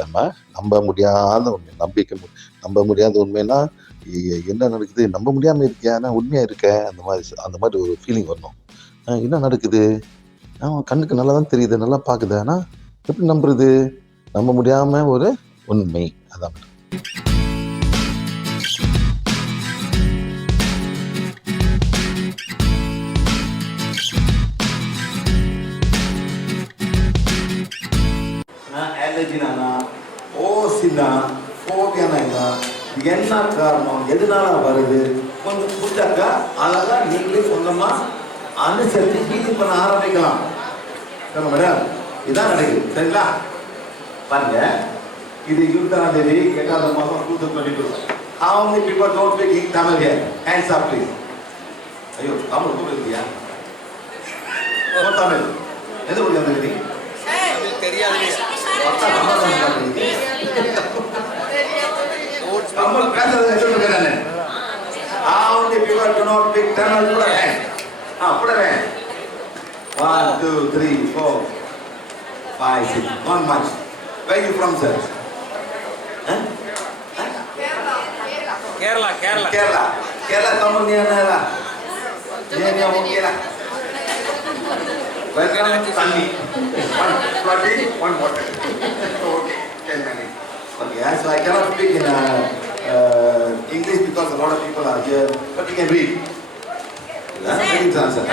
நம்ம நம்ப முடியாத உண்மை, நம்ப முடியாத உண்மைன்னா என்ன நடக்குது, நம்ப முடியாம இருக்கியா, ஆனா உண்மையா இருக்க, அந்த மாதிரி ஒரு ஃபீலிங் வரணும். என்ன நடக்குது, கண்ணுக்கு நல்லா தான் தெரியுது, நல்லா பாக்குது, ஆனா எப்படி நம்புறது, நம்ப முடியாம ஒரு உண்மை. அதான் மேடம். அலர்ஜினா, ஓசினா, ஃபோபியானா என்ன காரணம், எதனால வருது, கொஞ்சம் புரிஞ்சாக்கா அழகா நீங்களே சொந்தமா அனுசரித்து ஹீலிங் பண்ண ஆரம்பிக்கலாம். மேடம் இதான் நடக்குது. சரிங்களா? பாருங்க, இது 20ஆம் தேதி 8வது மாதம் 2022. How many people don't speak Tamil here? Hands up please. ஐயோ, தமிழ் கூட இல்லையா? தமிழ் எது முடியாது நீ தெரியாது. தமிழ் பேசுறது எது முடியாது. How many people do not speak Tamil? போடுறேன். 1 2 3 4 5 6. Not much. Where you from, sir? Kerala Tamil ni ana ni okay la. Welcome to Sunny. One water. Okay, 10 minutes. Okay, so I cannot speak in English because a lot of people are here, but you can read. Reading answer.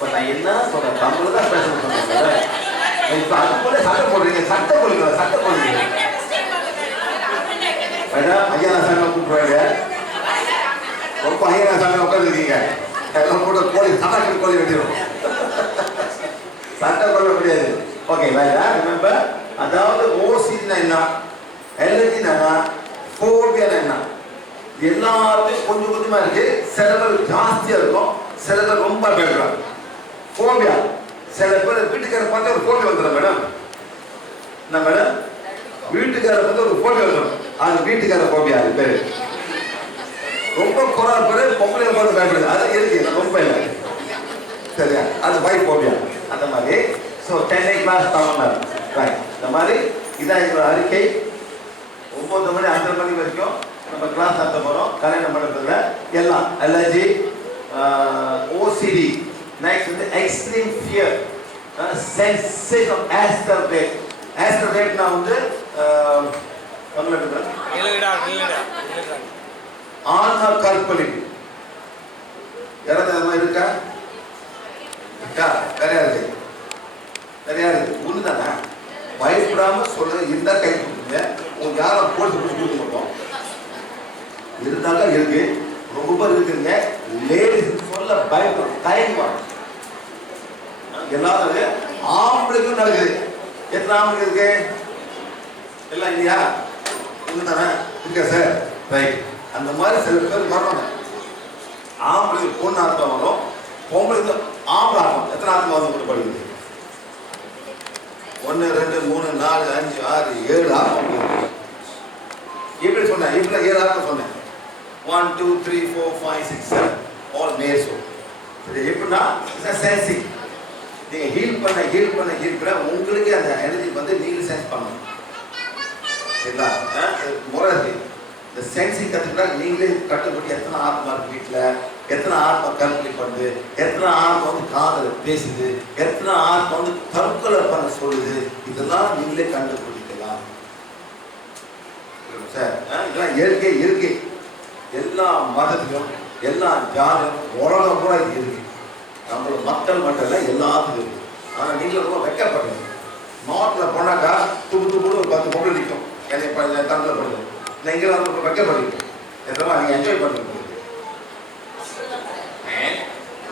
But I enna சொல்ற தமிழ்ல தான் பேசணும் சொல்றேன். இப்போ அது போல சட்டை போடுறீங்க, சட்டை போடுறீங்க. மேடம் ஐயா சாமி கூப்பிடுறாங்க, ரொம்ப ஐயா சாமி உட்காந்துருக்கீங்க, எல்லாம் கூட கோழி சட்டை கோழி வெட்டிடும், சட்டை கொள்ள முடியாது. ஓகே வேண்டா. ரிமெம்பர், அதாவது ஓசின்னா என்ன, அலர்ஜினா ஃபோபியானா என்ன, எல்லாத்தையும் கொஞ்சம் கொஞ்சமா இருக்கு. சில பேர் ஜாஸ்தியா இருக்கும், சில பேர் ரொம்ப பயப்படுறாங்க. ஃபோபியா, சில பேர் வீட்டுக்கார பார்த்தா ஒரு ஃபோபியா வந்துடும். மேடம் என்ன மேடம், வீட்டுக்கார பார்த்தா ஒரு ஃபோபியா வந்துடும். அது வீட்டுக்கார ஃபோபியா. அது பேரு ரொம்ப குறை பேரு பொம்பளை பார்த்து பயப்படுது. அது இருக்கு ரொம்ப இல்லை. சரியா? அது வைஃப் ஃபோபியா. அந்த மாதிரி. ஸோ 10 கிளாஸ் தமிழ் இந்த மாதிரி இதான் எங்களோட அறிக்கை. 9 மணி 5 மணி வரைக்கும் நம்ம கிளாஸ் நடத்த போகிறோம். கல்யாண மண்டபத்தில் எல்லாம் அலர்ஜி, ஓசிடி, நெக்ஸ்ட் வந்து extreme fear, sensation of astral rape. Astral ரேட்னா வந்து ஆன்மா கற்பழிப்பு. யாராவது இருக்கா? கிடையாது. ஒண்ணுதானே. பயப்படாம சொல்றது இருந்தா கை கொடுக்குங்க. உங்களுக்கு யாரும் போட்டு கொடுக்க மாட்டோம். இருந்தாலும் இருக்கு, ரொம்ப இருக்குங்க. லேடிஸ் சொல்ல பயப்படும், தயங்குவாங்க. எல்லாரும் ஆம்பளைக்கும் நடக்குது. எத்தனை ஆம்பளை இருக்கு? எல்லாம் இல்லையா? ஒண்ணுதானே இருக்கா சார்? ரைட். அந்த மாதிரி சில பேர் வரணும். ஆம்பளை பொண்ணு ஆத்மா வரும், பொம்பளைக்கு ஆம்பளை ஆத்மா. எத்தனை ஆத்மா வந்து படிக்குது? 1 2 3 4 5 6 7 ஆத்மா. எப்படி சொன்னேன்? இப்ப 7 ஆத்மா சொன்னேன். 1 2 3 4 5 6 7 ஆல் மேல் சோல். இது எப்படின்னா சென்சிங். நீங்க ஹீல் பண்ண உங்களுக்கு அந்த எனர்ஜி வந்து நீங்க சென்ஸ் பண்ணணும். சரிங்களா? முறை இந்த சென்சிங் கற்றுக்கிட்டா நீங்களே கட்டுப்பட்டு எத்தனை ஆத்மா இருக்கு வீட்டில், எத்தனை ஆத்மா கற்பனை பண்ணுது, எத்தனை ஆத்மா வந்து காதல் பேசுது, எத்தனை ஆத்மா வந்து தற்கொலை பண்ண சொல்லுது, இதெல்லாம் நீங்களே கண்டுபிடிக்கலாம் சார். இதெல்லாம் இயற்கை. எல்லா மதத்திலும் எல்லா ஜாதியும் உலகம் கூட இது இருக்கு. நம்மளோட மக்கள் மட்டும் இல்லை, எல்லாத்துக்கும் இருக்கு. ஆனால் நீங்களும் ரொம்ப வெக்கப்படுறீங்க. மாவட்டத்தில் போனாக்கா துப்பு ஒரு 10 பொருள் நிற்கும். என்னை தந்தில் படுது. நீங்களும் ரொம்ப வெக்கப்படுறீங்க. எத்தனை நீங்கள் என்ஜாய் பண்ணுறீங்க.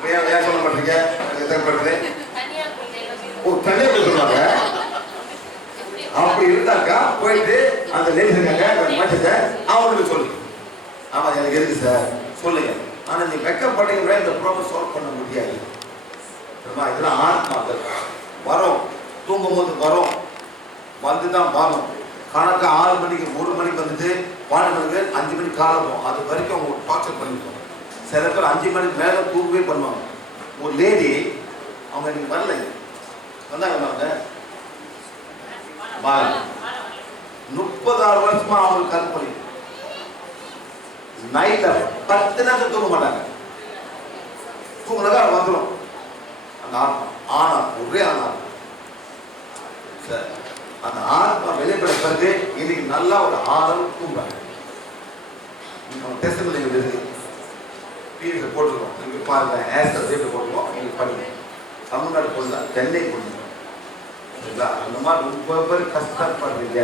ஏன் சொல்ல மாட்டீங்க? எத்தனைப்படுறது தனியாக சொல்லுவாங்க. அப்படி இருந்தாக்கா போயிட்டு அந்த லேடிஸ் இருக்காங்க மனுஷத்தை அவங்களுக்கு சொல்லுங்க. ஆமாம் எனக்கு எதுக்கு சார் சொல்லுங்க. ஆனால் நீ வெக்கப்படுறீங்க, இந்த ப்ராப்ளம் சால்வ் பண்ண முடியாது. இதெல்லாம் ஆத்மாக்கள் வரும், தூங்கும் போது வரும், வந்து தான் வரும். கணக்கு 6 மணிக்கு 1 மணிக்கு வந்துட்டு 12 மணிக்கு 5 மணிக்கு காலம் அது வரைக்கும் அவங்க டார்ச்சர் பண்ணிருக்கோம். சில பேர் 5 மணிக்கு மேலே தூக்கவே பண்ணுவாங்க. ஒரு லேடி அவங்க இன்னைக்கு வரல, வந்தாங்க பாலம் 36 வருஷமா அவங்களுக்கு கற்பனை. நைட்ல 10 நேரம் தூங்க மாட்டாங்க. தூங்குனதா வந்துடும் அந்த ஆத்மா. ஆனா ஒரே ஆனா அந்த ஆத்மா வெளிப்பட பிறகு இன்னைக்கு நல்லா ஒரு ஆதரவு தூங்குறாங்க. டெஸ்ட் இருக்கு, டிவியில் போட்டுருக்கோம். நீங்க பாருங்க, ஆஸ்டர் ரேட்டு போட்டுருக்கோம். நீங்க பண்ணுங்க. தமிழ்நாடு போடல, சென்னை போடுங்க. சரிங்களா? அந்த மாதிரி ரொம்ப பேர் கஷ்டப்படுறீங்க.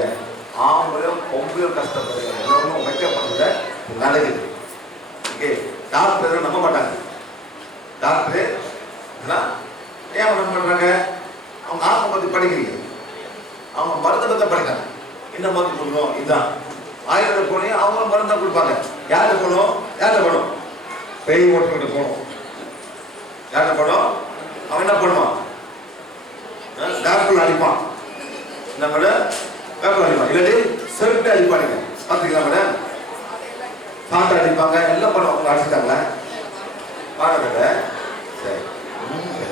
ஆம்பளையும் பொம்பளையும் கஷ்டப்படுறீங்க. எல்லாரும் மேக்கப் பண்ணுங்க, நடக்குது. ஓகே, டாக்டர் நம்ப மாட்டாங்க. டாக்டர் ஏன் நம்ப பண்றாங்க? அவங்க ஆத்மா பத்தி படிக்கிறீங்க, அவங்க மருந்தை பத்தி படிக்கிறாங்க. என்ன மருந்து கொடுக்கணும், இதுதான் ஆயுர்வேத போனீங்க, அவங்க மருந்தை கொடுப்பாங்க. யார்கிட்ட போகணும்? யார்கிட்ட போகணும்? பேய் ஓட்டுக்கிட்ட போகணும். யார்கிட்ட போகணும்? அவன் என்ன பண்ணுவான்? டாக்டர் அடிப்பான். என்ன பண்ண? டாக்டர் அடிப்பான். இல்லாட்டி செல்ஃப்ட் அடிப்பானுங்க. பார்த்துக்கலாம் மேடம், சாட்டை அடிப்பாங்க, எல்லாம் பண்ணுவாங்க. அவங்க அடிச்சுட்டாங்களே பாருங்க. சரி,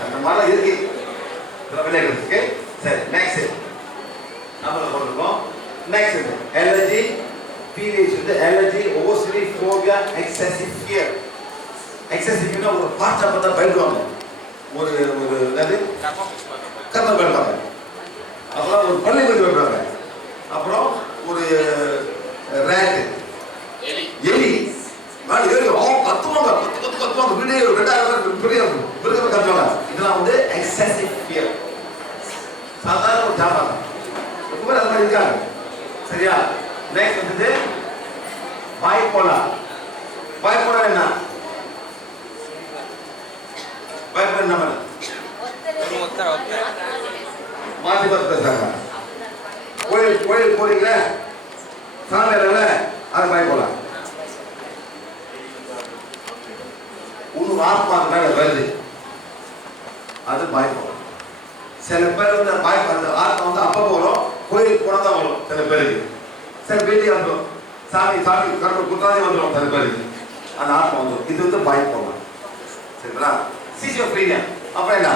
அந்த மாதிரிலாம் இருக்கு விளையாடுறதுக்கு. சரி, நெக்ஸ்ட் நம்மள போட்டுருக்கோம். நெக்ஸ்ட் அலர்ஜி, பீரியட்ஸ் வந்து allergy, OCD, phobia, excessive fear. Excessive ஃபியர்னா ஒரு பாட்டை பார்த்தா பயப்படுவாங்க. ஒரு என்னது கர்மம் பயப்படுவாங்க. அப்புறம் ஒரு பள்ளி பற்றி பயப்படுவாங்க. அப்புறம் ஒரு ரேட், எலி மேலே ஏறி கத்துவாங்க, கத்துவாங்க. வீடியோ 2000 பெரிய கத்துவாங்க. இதெல்லாம் வந்து எக்ஸசிவ் ஃபியர். சாதாரண ஒரு ஜாமான் ரொம்ப அது மாதிரி இருக்காங்க. சரியா? நெக்ஸ்ட் வந்து பைபோலார். பைபோலார் என்ன? பைபோலார் என்ன மாதிரி மாற்றி பார்த்து பேசுறாங்க. கோயில் போறீங்களே, சாமியார்ல அது பைபோலார். இன்னொரு ஆத்மா வருது, அது பைபோலார். சில பேர் வந்து அந்த ஆத்மா வந்து அப்ப வரும், கோயிலுக்கு போனதான் வரும். சில பேருக்கு சில பேருக்கு வந்துடும், சாமி கடவுள் குத்தாதே வந்துடும். சில பேருக்கு அந்த ஆத்மா வந்துடும். இது வந்து பைபோலார். சரிங்களா? சிசோஃப்ரீனியா அப்புறம் என்ன?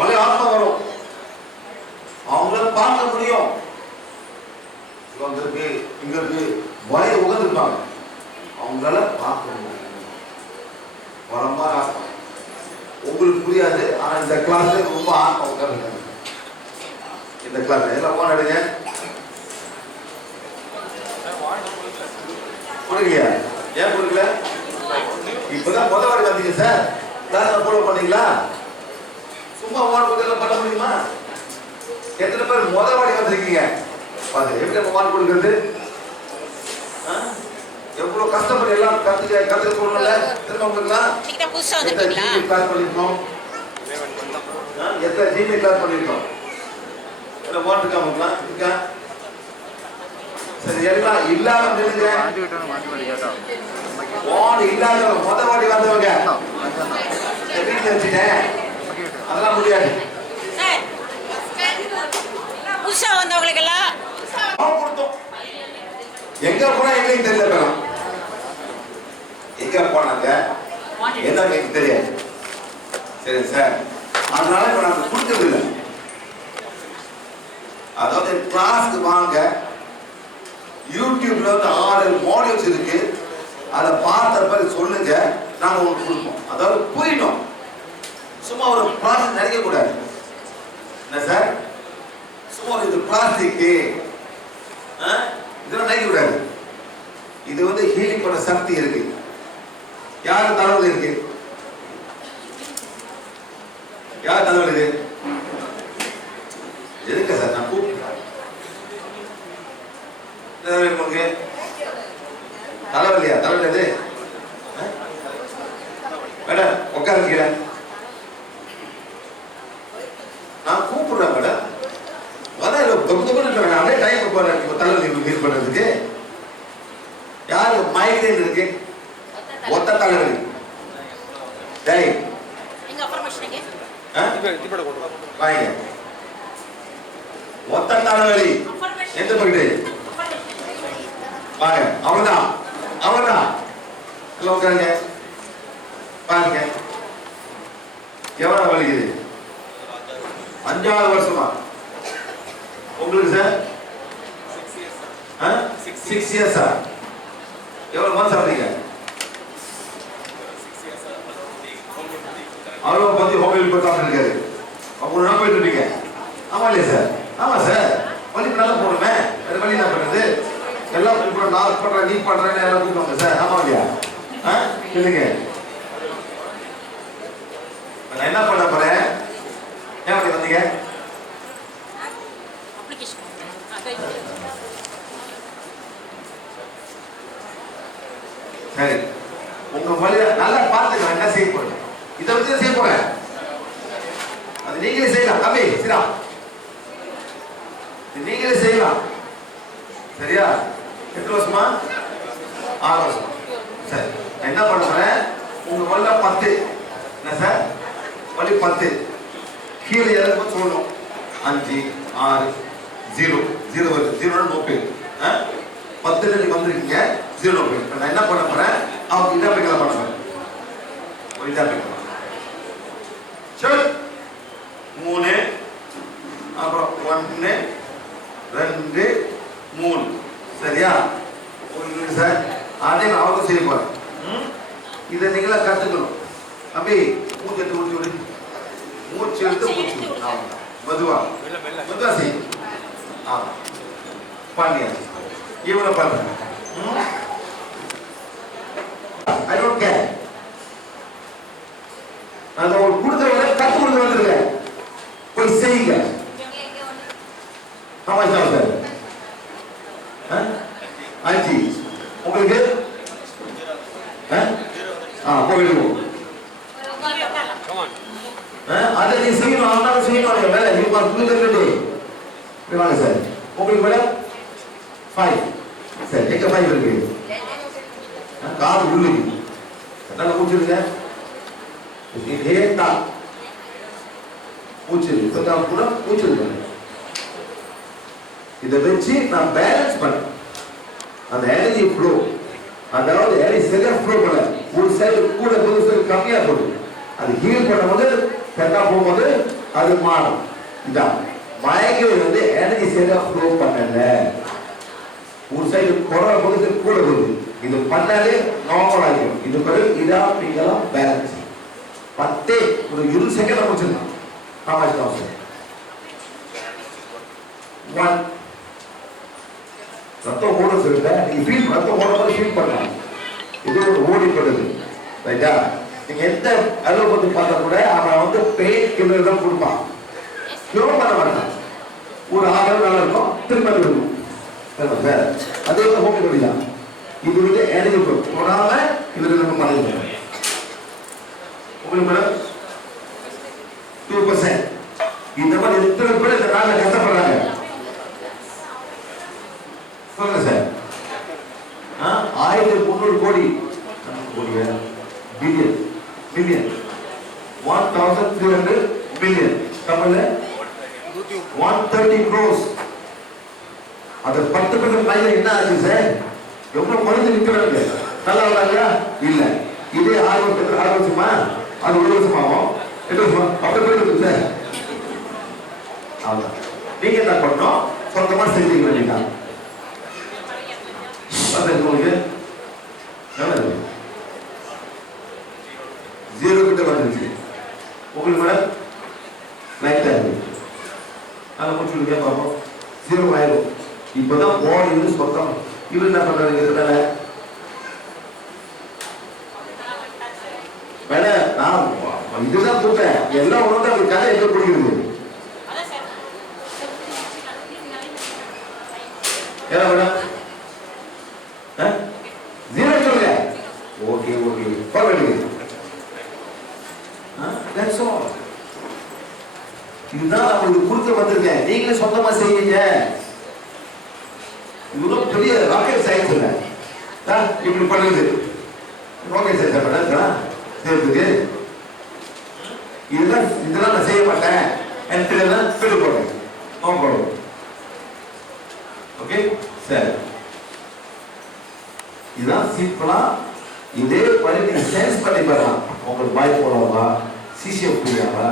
ஒரே ஆத்மா வரும், அவங்கள பார்க்க முடியும். இருக்கு இங்க இருக்கு வய உகந்திருப்பாங்க, அவங்களால பார்க்க முடியும். வரமா ஆத்மா உங்களுக்கு புரியாது. ஆனா இந்த கிளாஸ்ல ரொம்ப ஆத்மா உட்கார்ந்து இந்த கிளாஸ் எல்லாம் போன் எடுங்க. கொடுக்கலையா? ஏன் கொடுக்கல? இப்பதான் முதல் வாடி வந்தீங்க சார், கிளாஸ் ஃபாலோ பண்ணீங்களா? சும்மா ஓன் கொடுக்கறத பண்ண முடியுமா? எத்தனை பேர் முதல் வாடி வந்திருக்கீங்க? பாருங்க எப்படி ஓன் கொடுக்கறது, எவ்வளவு கஷ்டப்பட்டு எல்லாம் கத்துக்க போடணும்ல. திரும்ப உங்களுக்குலாம் கிளாஸ் பண்ணிருக்கோம், எத்தனை ஜிபி கிளாஸ் பண்ணிருக்கோம். என்ன ஓன் இருக்கா உங்களுக்குலாம்? இருக்கா? சரி, எல்லாம் இல்லாத நில்லுங்க. ஓன் இல்லாத முத வாடி வந்தவங்க வீட்டுல வச்சுட்டேன், அதெல்லாம் முடியாது. புதுசா வந்தவங்களுக்கு எல்லாம் கொடுத்தோம். எங்க போனா எங்களுக்கு தெரியல, எங்க போனாங்க என்ன எனக்கு தெரியாது. சரி சார், அதனால இப்ப நாங்க கொடுக்கறது இல்லை. அதாவது கிளாஸ்க்கு வாங்க, யூடியூப்ல வந்து 6 மாடியூல்ஸ் இருக்கு, அதை பார்த்த பிறகு சொல்லுங்க, நாங்க உங்களுக்கு கொடுப்போம். அதாவது புரியணும், சும்மா ஒரு ப்ராசஸ் நினைக்க கூடாது. என்ன சார், சும்மா இது பிளாஸ்டிக் இதெல்லாம் நினைக்க கூடாது. இது வந்து ஹீலிங் பண்ண சக்தி இருக்கு. யாரு தலைவலி இருக்கு? யார் தலைவலி இருக்கு? எதுக்கு சார் நான் கூப்பிட்டேன்? தலைவலியா? தலைவலி எது மேடம்? உட்காருங்க, நான் கூப்பிடுறேன் மேடம். அதான் அதே டைம் தலைவலி ஃபீல் பண்றதுக்கு. யாரு மைக்ரேன் இருக்கு? ஒத்த தலைவலி ஒத்த தலைவலி எந்த பகுதி பாருங்க. அவ்வளவுதான், அவ்வளவுதான். எல்லாம் உட்காருங்க, பாருங்க எவ்வளவு வலிக்குது. 5வது வருஷமா உங்களுக்கு சார் 6 இயர்ஸா? எவ்வளவு மாசம் ஆகுறீங்க? அவரும் பத்தி ஹோமியோபதி பார்த்துட்டு இருக்காரு. அவங்க நாள் போயிட்டு இருக்கீங்க. ஆமா இல்லையா சார்? ஆமா சார். வலி நல்லா போடுமே. வேற வழி என்ன பண்றது? எல்லாம் இப்போ நான் பண்றேன், நீ பண்றேன்னு எல்லாம் கூப்பிடுவாங்க சார். ஆமா இல்லையா? இல்லைங்க. நான் என்ன பண்ண போறேன்? ஏன் அப்படி வந்தீங்க? சரி, உங்க வழியை நல்லா பார்த்துக்கலாம். என்ன செய்ய போறேன்? இதை வச்சு செய்ய போறேன். அது நீங்களே செய்யலாம். தம்பி சிரா, நீங்களே செய்யலாம். சரியா? எத்தனை வருஷமா? 6 வருஷம். சரி, என்ன பண்ண போறேன்? உங்க வல்ல 10. என்ன சார்? வலி 10. கீழே இறக்கும் சொல்லணும். 5 6 0 0 வருது. 0 நோக்கு. 10 நீங்க வந்திருக்கீங்க. 0 நோக்கு. நான் என்ன பண்ண போறேன்? அவங்க இதா போய்க்கலாம் பண்ண போறேன். ஒரு இதா போய்க்கலாம். சரி, 3 அப்புறம் 1 2 3. சரியா? உங்களுக்கு சார் அதே நான் அவங்க செய்ய போறேன். இதை நீங்களா கத்துக்கணும். தம்பி மூச்சு எடுத்து மூச்சு விடு. மூச்சு எடுத்து மூச்சு விடு. மெதுவா மெதுவா செய்யும். பண்ணியா இவனை பண்றேன். I don't care. அந்த ஒரு கொடுத்தவரை கத்து கொடுத்து வந்துருங்க. போய் செய்யுங்க. ஆமா சார். 5 உங்களுக்கு போயிடுவோம். அதை நீ செய்யணும். அவனால செய்யணும். வேலை நீ பார்த்து வாங்க சார். உங்களுக்கு மேடம் 5. சரி, எங்க 5 இருக்கு? காது உள்ளுக்கு நல்லா மூச்சிருங்க. இதேதா மூச்சிரு. இப்பதான் கூட மூச்சிருங்க. இதை வச்சு நான் பேலன்ஸ் பண்ணேன். அந்த எனர்ஜி ஃப்ளோ, அதாவது எனர்ஜி சரியா ஃப்ளோ பண்ண. ஒரு சைடு கூட ஒரு சைடு கம்மியா போகுது. அது ஹீல் பண்ணும்போது கரெக்டா போகும்போது அது மாறும். இதான் மயக்கம் வந்து எனர்ஜி சரியா ஃப்ளோ பண்ணல. ஒரு சைடு குறை போகுது, கூட போகுது. இது பண்ணாலே நார்மல் ஆகிடும். இது பிறகு இதா நீங்களாம் பேலன்ஸ் 10 ஒரு 20 செகண்ட் முடிச்சிடலாம். ஆமா சார். 1 ரத்தம் ஓடுறது இல்லை. நீங்க ஃபீல் ரத்தம் ஓடுறது ஃபீல் பண்ணலாம். இது ஒரு ஓடிப்படுது. ரைட்டா? நீங்க எந்த அலோபதி பார்த்தா கூட அவன் வந்து பெயின் கில்லர் தான் கொடுப்பான். கியூர் பண்ண மாட்டான். ஒரு 6 நாள் இருக்கும், திரும்ப இருக்கும். சார் அதே ஹோமியோபதி தான். இது வந்து எனர்ஜி போடாம இதில் நம்ம பண்ணிடுவோம். உங்களுக்கு மேடம் 2%. இந்த மாதிரி எத்தனை பேர் இந்த நாளில் கஷ்டப்படுறாங்க சொல்லுங்க சார். 1300 கோடி பில்லியன் மில்லியன் 1300 மில்லியன் தமிழ்ல 130 crores. அது 10% மைல என்ன ஆச்சு சார்? எவ்வளவு மருந்து நிற்கிறாங்க. நல்லா வராங்க இல்ல. இதே 6 வருஷமா அது 1 வருஷமாகும். 8 வருஷமா அப்படி போயிட்டு சார். அவ்வளவுதான். நீங்க என்ன பண்ணணும்? சொந்தமா செஞ்சுக்க வேண்டியதான். உங்களுக்கு 0 கிட்ட வந்துருச்சு. உங்களுக்கு மேடம் லைட்டா இருக்கு. அதை முடிச்சுடுங்க பார்ப்போம். 0 ஆயிரும். இப்பதான் பாடி வந்து சொத்தம். இவர் என்ன பண்றாரு? இதனால மேடம் நான் இதுதான் கூட்டேன். எல்லாம் ஒன்று அப்படி கதை எங்க பிடிக்கிறது? ஏன்னா மேடம் 0 சொல்லுங்க. ஓகே ஓகே பரவாயில்லை. That's all. இதுதான் உங்களுக்கு கொடுத்து வந்திருக்கேன். நீங்களே சொந்தமா செய்யுங்க. இது பெரிய ராக்கெட் சயின்ஸ் இல்ல. இப்படி பண்ணுது ராக்கெட் சயின்ஸ் மேடம் சேர்த்துக்கு. இதெல்லாம் நான் செய்ய மாட்டேன். எனக்கு விடு போடுறேன். ஓகே சரி. இதுதான் சிம்பிளா. இதே மாதிரி நீங்க சென்ஸ் பண்ணி பாருங்க. உங்களுக்கு பாய் போடாவா, சிசிஎஃப் புரியாவா,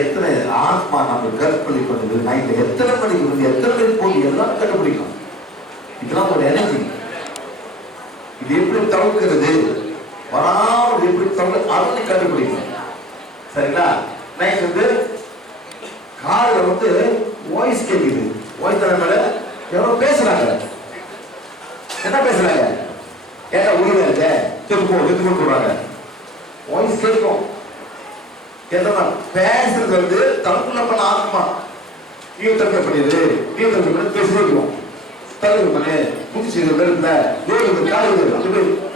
எத்தனை ஆத்மா நம்ம கற்பனை பண்ணுது நைட்ல எத்தனை மணிக்கு வந்து எத்தனை மணிக்கு போய் எல்லாம் கண்டுபிடிக்கும். இதெல்லாம் ஒரு எனர்ஜி. இது எப்படி தவிர்க்கிறது, வராமல் எப்படி தவிர அதை கண்டுபிடிக்கும். சரிங்களா? நைட் வந்து காதுல வந்து வாய்ஸ் கேட்குது. வாய்ஸ் மேல யாரோ பேசுறாங்க. என்ன பேசுறாங்க? ஏன்னா உயிரை இருக்க செத்து சொல்றாங்க. வாய்ஸ் கேட்கும். எதனா பேசுறது வந்து தற்கொலை பண்ண ஆத்மா. நீ தற்கொலை பண்ணிடு, நீ தற்கொலை பண்ணி பேசிட்டே இருக்கும். தற்கொலை பண்ணு, புதுச்சு வெறுப்ப வேறு காடு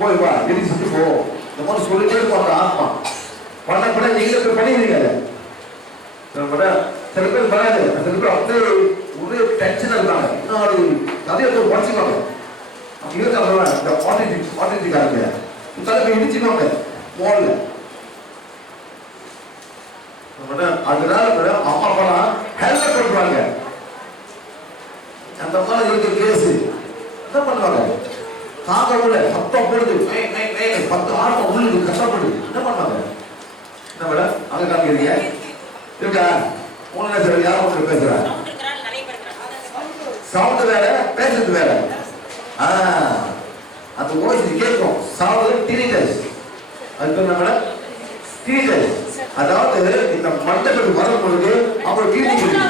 போய் வா, எடி சுற்றி போ, இந்த மாதிரி சொல்லிட்டே இருக்கும் அந்த ஆத்மா. பண்ண நீங்களே போய் பண்ணிடுறீங்க. சில பேர் வராது, சில பேர் அப்படியே ஒரே டென்ஷனா இருக்காங்க. இன்னும் கதையை போய் உடச்சிப்பாங்க. அப்படி இருக்காங்க இந்த ஆட்டிக்காரங்க தலைமை இடிச்சுப்பாங்க மோல்ல. அதனால அம்மா அப்பா ஹெல்மெட் போட்டுவாங்க. அந்த மாதிரி இருக்கிற கேஸ் என்ன பண்ணுவாங்க? தாங்க உள்ள சத்தம் போடுது, 10 ஆட்டம் உள்ளுக்கு கஷ்டப்படுது. என்ன பண்ணுவாங்க? என்ன மேடம் அங்க காமிக்கிறீங்க இருக்கா? ஒண்ணு சார் யாரும் ஒன்று பேசுற சவுண்ட் வேற, பேசுறது வேற. அந்த வாய்ஸ் கேட்கும். Sound tinnitus. அது என்ன டினிட்டஸ். அதாவது இந்த மண்டபத்துக்கு வரும்பொழுது அவங்க கிளினிக் இருக்கு.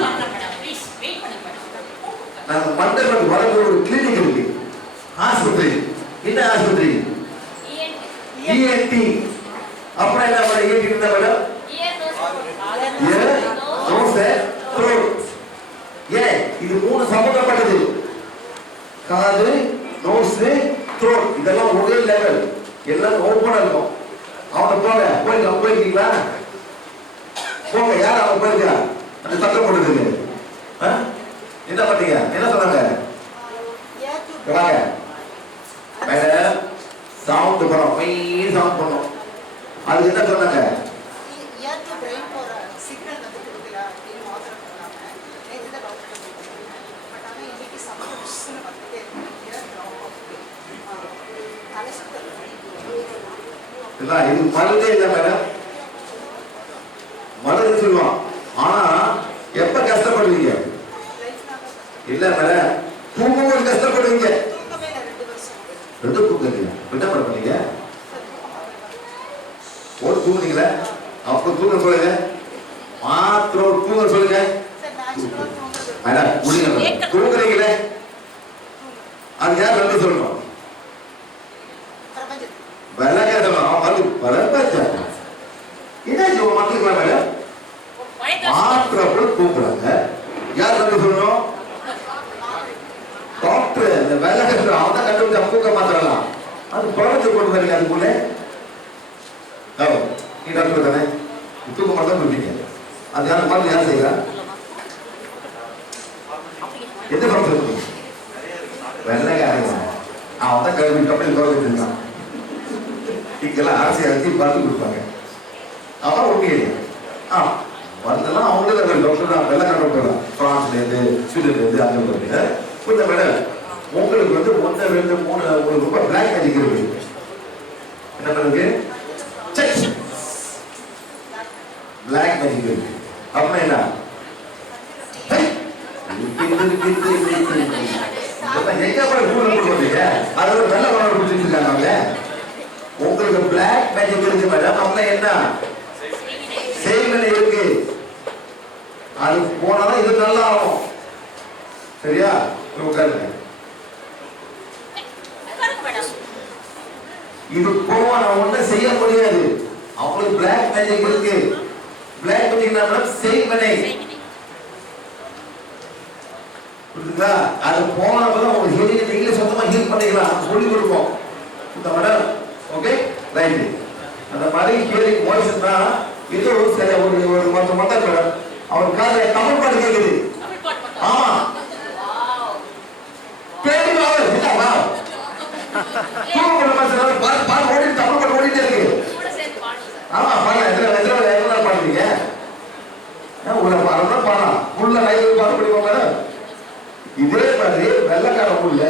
நாங்க மண்டபத்துக்கு வரும்போது ஒரு கிளினிக் இருக்கு, ஆஸ்பத்திரி. என்ன ஆஸ்பத்திரி? இஎன்டி. அப்புறம் என்ன பண்ண இஎன்டி இருந்தா மேடம்? இது 3 சம்பந்தப்பட்டது. காது, நோஸ், த்ரோட் இதெல்லாம் ஒரே லெவல். எல்லாம் ஓப்பனா இருக்கும். அவனை போயிருக்கீங்களா? போங்க. யார் அவங்க போயிருக்கா? அந்த தக்க போடுறது என்ன பண்ணீங்க? என்ன சொன்னாங்க? மேடம் சவுண்ட் பண்ணோம், மெயின் சவுண்ட் பண்ணோம். அதுக்கு என்ன சொன்னாங்க? இது மருந்தே இல்லை மேடம். மருந்து சொல்லுவான். ஆனா எப்ப கஷ்டப்படுவீங்க? இல்ல மேடம், தூங்கும்போது கஷ்டப்படுவீங்க. 2 தூங்குறீங்க. என்ன பண்ணீங்க? ஒரு தூங்குறீங்களா? அப்ப தூங்க சொல்லுங்க. மாத்திரம் தூங்க சொல்லுங்க மேடம். முடியுங்க தூங்குறீங்களே, அது யார் வந்து சொல்லணும்? தூங்குறாங்க. யார் வந்து சொல்லணும்? டாக்டர். இந்த வேலை அவன் தான் கண்டுபிடிச்சா தூக்க மாத்திரலாம். அது குழந்தை கொண்டு வரீங்க. அதுக்குள்ள நீ டாக்டர் தானே, தூக்க மாத்தான் சொல்றீங்க. அது யார் பார்த்து யார் செய்யறா? எந்த டாக்டர்? வெள்ளைக்காரங்க. அவன் தான் கல்வி கம்பெனி தொடர்ந்துருக்கான். இங்கெல்லாம் அரசு அரிசி பார்த்து கொடுப்பாங்க. அப்புறம் ஒண்ணு வந்தெல்லாம் அவங்களே டாக்டர் தான். வெள்ளைக்கார டாக்டர் தான். பிரான்ஸ்லேருந்து ஸ்வீடன்லேருந்து அங்கே வருங்க. இந்த மேடம் உங்களுக்கு வந்து 1 2 3 ஒரு ரொம்ப பிளாக் மேஜிக் இருக்கு. என்ன பண்ணுங்க? பிளாக் மேஜிக் இருக்கு. அப்படின்னா என்ன? உங்களுக்கு பிளாக் மேஜிக் இருக்கு மேடம். அப்படின்னா என்ன? செய்மனை இருக்கு. அது போனாதான் இது நல்லா ஆகும். சரியா? உட்காருங்க. இது போவா நான் ஒன்னும் செய்ய முடியாது. அவங்களுக்கு பிளாக் மேஜிக் இருக்கு. பிளாக் மேஜிக் செய்மனை புரியுதா? அது போனப்பதான் உங்க ஹீலிங் நீங்களே சொந்தமா ஹீல் பண்ணிக்கலாம். சொல்லி கொடுப்போம். Madam okay right. அந்த மாதிரி ஹீலிங் வாய்ஸ் தான். இது ஒரு மொத்த மொத்தம் மேடம். அவர் காதுல தமிழ் பாட்டு கேட்குது. ஆமா பேட்டி பாவல் இல்லவா? தூங்குற மாதிரி பாட்டு ஓடி தமிழ் பாட்டு ஓடிட்டே இருக்கு. ஆமா பாடலாம். எத்தனை பாடுறீங்க? உள்ள பாடலாம் பாடலாம். உள்ள லைவ் பாட முடியுமா மேடம்? இதே மாதிரி வெள்ளக்கார உள்ள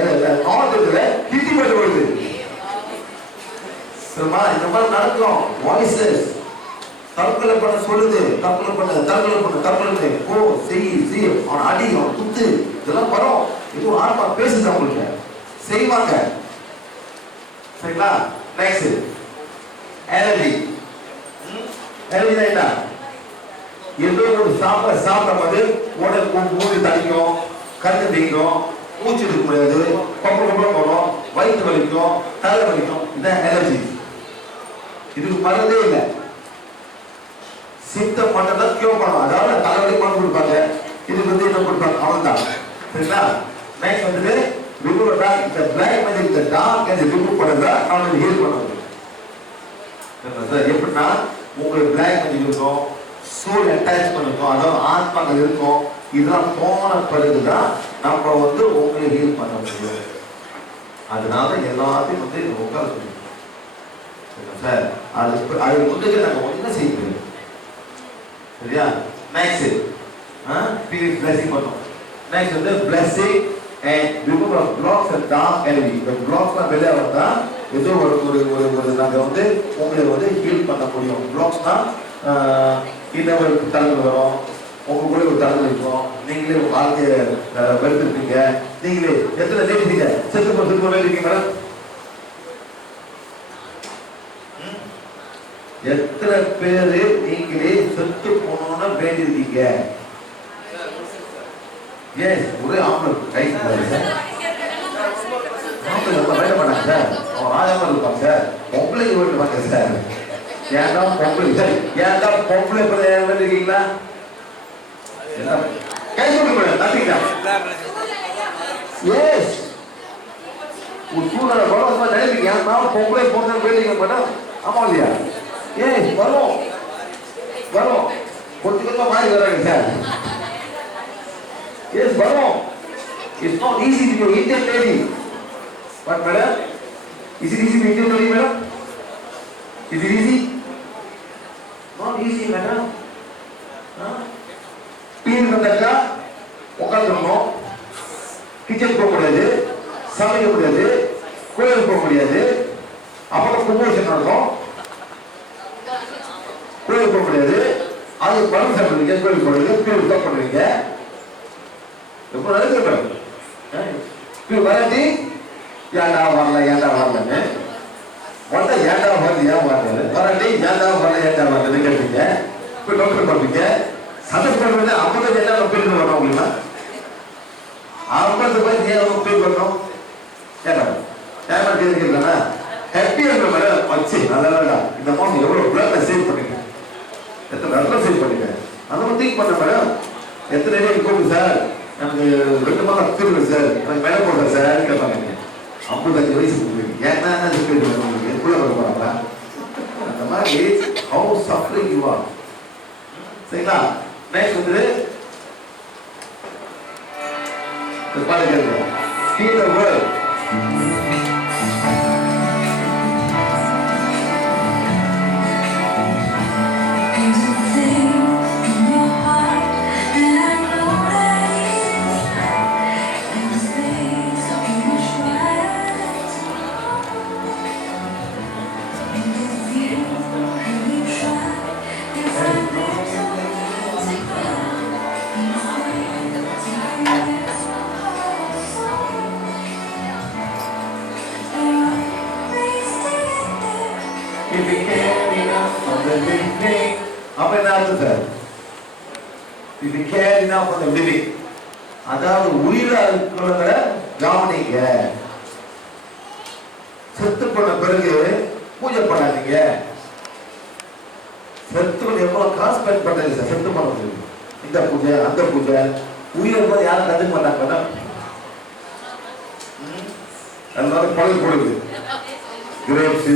காலத்துல ஹிந்தி பாட்டு வருது. இந்த மாதிரி நடக்கும். வாய்ஸஸ் தற்கொலை பண்ண சொல்லுது, தற்கொலை பண்ணு, போ செய், அவன் அடி, அவன் குத்து, இதெல்லாம் வரும். இது ஆத்மா பேசுது அவங்களுக்கு, செய்வாங்க. சரிங்களா? Next energy. எனர்ஜி என்ன? ஏதோ ஒரு சாப்பிடும்போது உடல் மூடி தடிக்கும், கண்ணு வீங்கும், மூச்சு எடுக்க முடியாது, கொப்பளம் போடும், வயிற்று வலிக்கும், தலை வலிக்கும். இதுதான் எனர்ஜி. இதுக்கு மறந்தே இல்லை. சிம்டம் மட்டும் தான் கியூர் பண்ணுவாங்க. அதாவது தலைவலி மருந்து கொடுப்பாங்க, இதுக்கு வந்து என்ன கொடுப்பாங்க, அவ்வளவுதான். சரிங்களா? நெக்ஸ்ட் வந்துட்டு ரிமூவ் இந்த பிளாக் மேஜிக், இந்த டார்க் அண்ட் ரிமூவ் பண்ணதா அவனுக்கு ஹீல் பண்ணுவாங்க. எப்படின்னா உங்களுக்கு பிளாக் மேஜிக் இருக்கும், சோல் அட்டாச்மெண்ட் இருக்கும், அதாவது ஆத்மாக்கள் இருக்கும். இதெல்லாம் போன பிறகுதான் நம்ம வந்து உங்களை ஹீல் பண்ண முடியும். அதனால எல்லாத்தையும் வந்து இது உட்கார சொல்லுங்க சார். அது முன்னாடி நாங்கள் ஒன்றும் செய்ய முடியும். சரியா? நெக்ஸ்ட் ஸ்பிரிட் பிளெஸிங் பண்ணோம். நெக்ஸ்ட் வந்து blessing and remove of blocks and dark energy. இந்த பிளாக்ஸ்லாம் வெளியே வந்தா ஏதோ ஒரு நாங்கள் வந்து உங்களை வந்து ஹீல் பண்ண முடியும். பிளாக்ஸ்னா இன்னும் ஒரு தலைவர் வரும், உங்க கூட ஒரு தலைவர் இருக்கும், நீங்களே உங்க வாழ்க்கையை வெறுத்துருப்பீங்க. நீங்களே எத்தனை நேசிங்க செத்து போட்டு இருக்கீங்க மேடம்? எத்தனை பேரு நீங்களே செத்து போனோம்னு வேண்டியிருக்கீங்க? ஏன் ஒரே ஆம்பளை கை வேண்ட மாட்டாங்க சார், அவன் ஆழமா இருப்பாங்க சார், பொம்பளைக்கு வேண்டுவாங்க சார். ஏன்டா பொம்பளை சார், ஏன்டா பொம்பளை வேண்டிருக்கீங்களா? கை சொல்லுங்க நம்பிக்கா. எஸ், ஒரு சூழ்நிலை நினைப்பீங்க, நான் பொம்பளை பொண்ணு வேண்டிக்க மேடம். ஆமா இல்லையா? ஏய் வரும் கொஞ்சம் கொஞ்சமா மாறி வராங்க சார். எஸ் வரும். It's not easy to be Indian lady. But madam, is it easy to Indian lady madam? Is it easy? Not easy madam. Period வந்தாக்கா உட்காந்துடணும், கிச்சன் போக முடியாது, சமைக்க முடியாது, கோயிலுக்கு போக முடியாது, அப்புறம் கும்போஷன் நடக்கும், கோயிலுக்கு போக முடியாது, அது பணம் சாப்பிடுறீங்க, கோயிலுக்கு போடுறீங்க, பீரியட் ஸ்டாப் பண்ணுவீங்க. ரொம்ப நல்லது வராட்டி ஏன்டா வரலன்னு வந்தா ஏன்டா வரல ஏன் வரல வராட்டி ஏன்டா வரலன்னு கேட்டீங்க. இப்போ டாக்டர் பார்ப்பீங்க, சந்தோஷப்படுறது 50 ஏன்டா பேர் வரணும் உங்களுக்கு, 50 பேர் ஏன் பேர் வரணும் ஏன்னா கேட்கறதுனா ஹாப்பியா இருக்கிற மாதிரி வச்சு நல்லா இந்த மாதம் எவ்வளவு பிளட் சேவ் பண்ணிட்டேன், எத்தனை ரத்தம் சேவ் பண்ணிட்டேன், அதை வந்து திங்க் பண்ண மேடம். எத்தனை நேரம் கூப்பிடு சார், எனக்கு 2 மாதம் திருவிழா சார், எனக்கு மேலே போடுறேன் சார் கேட்பாங்க. 55 வயசு உங்களுக்கு ஏன்னா உங்களுக்கு எதுக்குள்ள வர போறாங்களா? அந்த மாதிரி ஹவு சஃபரிங் யூ ஆர். சரிங்களா? நெக்ஸ்ட் வந்து பாருங்க, Heal the world. அதாவது உயிரிழந்தவங்களை கவனிங்க. செத்து போன பிறகு பூஜை பண்ணாதீங்க. செத்து எவ்வளவு காசு ஸ்பெண்ட் பண்றீங்க சார் செத்து போனது, இந்த பூஜை அந்த பூஜை. உயிரிழப்பது யாரும் கண்டுக்க மாட்டாங்க. அதனால பழகு கொடுக்குது, கிரேப்ஸ்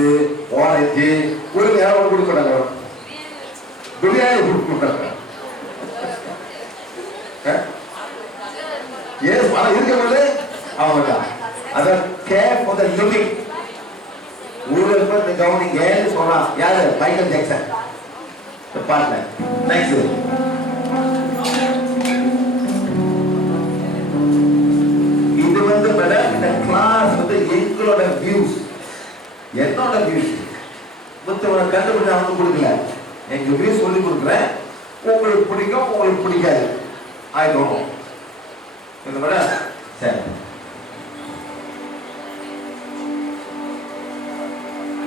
ஆரஞ்சு ஒரு யாரும் கொடுக்குறாங்க, பிரியாணி கொடுக்குறாங்க. Yes, மனம் இருக்கும்போது அவங்க அதான் கேர் ஃபார் தி லிவிங். ஊரில் போய் கவனிங்கன்னு சொன்னா யாரு? மைக்கேல் ஜாக்சன் பாருங்க. நெக்ஸ்ட் இது வந்து மேடம், இந்த கிளாஸ் வந்து எங்களோட வியூஸ், என்னோட வியூஸ். மற்றவங்க கண்டுபிடிச்சு அவனுக்கு கொடுக்கல, எங்க போய் சொல்லி கொடுக்குறேன். உங்களுக்கு பிடிக்கும், உங்களுக்கு பிடிக்காது. I don't know. இந்த மாதிரி சரி.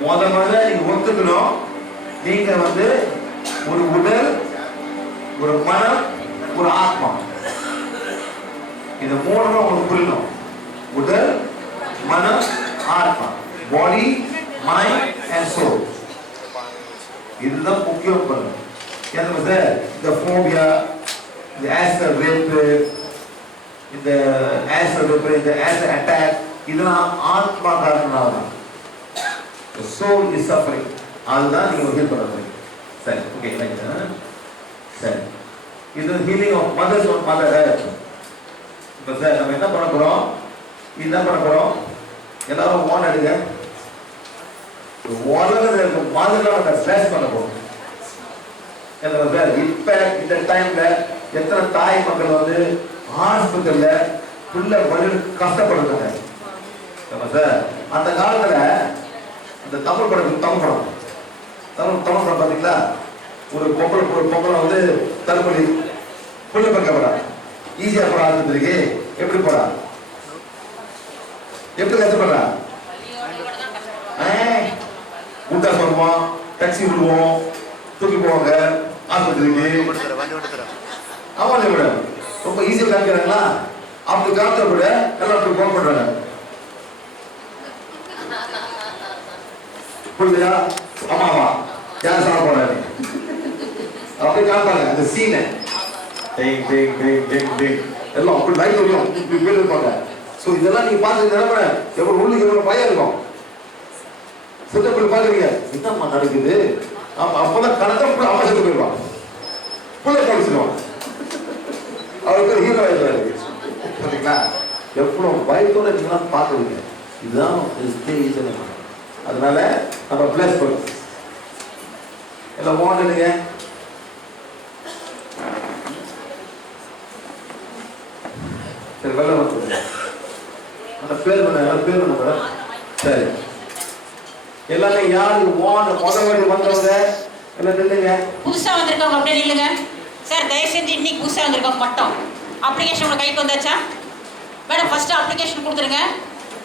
முதல்ல நீங்க ஒத்துக்கணும், நீங்க வந்து ஒரு உடல், ஒரு மனம், ஒரு ஆத்மா. இது மூணுமே உங்களுக்கு புரியணும். உடல், மனம், ஆத்மா. பாடி, மைண்ட் அண்ட் சோல். இதுதான் முக்கியம் பண்ணணும். என்ன சார், இந்த ஃபோபியா, இந்த ஆஸ்டர் ரேப்பு, இந்த ஆஸ்டர் ரேப்பு, இந்த ஆஸ்டர் அட்டாக், இதெல்லாம் ஆத்மா காரணமாக தான். soul is suffering. அதுதான் நீங்க ஹீல் பண்ண போறீங்க. சரி, ஓகே, ரைட். சரி, இது healing of mothers of mother earth. இப்போ சார் நம்ம என்ன பண்ண போறோம், எல்லாரும் ஓன் எடுங்க. உலகத்தில் இருக்க மாதிரிலாம் நம்ம ஸ்ட்ரெஸ் பண்ண போறோம். என்ன சார், இப்ப இந்த டைம்ல எத்தனை தாய் மக்கள் வந்து ஹாஸ்பிட்டல்ல பிள்ளை வலி கஷ்டப்படுறாங்க. சார் அந்த காலத்துல இந்த தமிழ் படம் பார்த்தீங்களா, ஒரு பொம்பளை வந்து தற்கொலை புள்ள பக்க போறா, ஈஸியா போறா, ஆஸ்பத்திரிக்கு எப்படி போறா, எப்படி கஷ்டப்படுறா, முட்டா சொல்லுவோம், டாக்ஸி விடுவோம், தூக்கி போவாங்க ஆஸ்பத்திரிக்கு. ஆமா இல்லையா, ரொம்ப ஈஸியா காமிக்கிறாங்களா, அப்படி காமிச்ச கூட எல்லாம் அப்படி போன் பண்றாங்க. புரியுதா? ஆமாவா, யார் சாப்பிட போறாரு அப்படி காப்பாங்க அந்த சீனை. எல்லாம் அப்படி லைட் வரும், இப்படி பேர் இருப்பாங்க. ஸோ இதெல்லாம் நீங்க பார்த்து நிலைமை எவ்வளவு உள்ளுக்கு எவ்வளவு பயம் இருக்கும். சித்தப்படி பாக்குறீங்க, என்னம்மா நடக்குது, அப்பதான் கணக்கா அம்மா செத்து போயிடுவான், புள்ள படிச்சிடுவான், அவருக்கு ஹீரோ ஆயிடுவாரு. சரிங்களா? எவ்வளவு பயத்தோட நீங்களாம் பாக்குறீங்க. இதுதான். அதனால நம்ம பிளஸ் பண்ணும். எல்லாம் ஓடுங்க. சரி, வெள்ள வந்து அந்த பேர் பண்ண. சரி, எல்லாமே யாரு முதல் வந்தவங்க எல்லாம் நில்லுங்க. புதுசா வந்திருக்கவங்க அப்படியே நில்லுங்க. சார் தயவு செஞ்சு இன்னைக்கு புதுசா வந்திருக்கவங்க மட்டும் அப்ளிகேஷன் உங்க கைக்கு வந்தாச்சா? மேடம் ஃபர்ஸ்ட் அப்ளிகேஷன் கொடுத்துருங்க.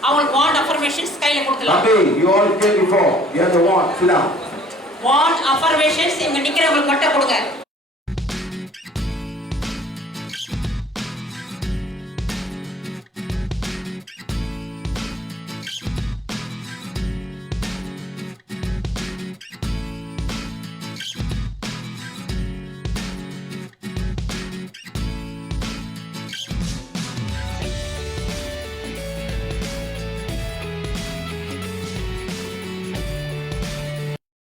அவங்களுக்கு வாண்ட் அஃபர்மேஷன்ஸ் கையில கொடுக்கலாம். You all came before. You have the wand. Sit down. Want affirmations இவங்க நிக்கிறவங்களுக்கு மட்டும் கொடுங்க.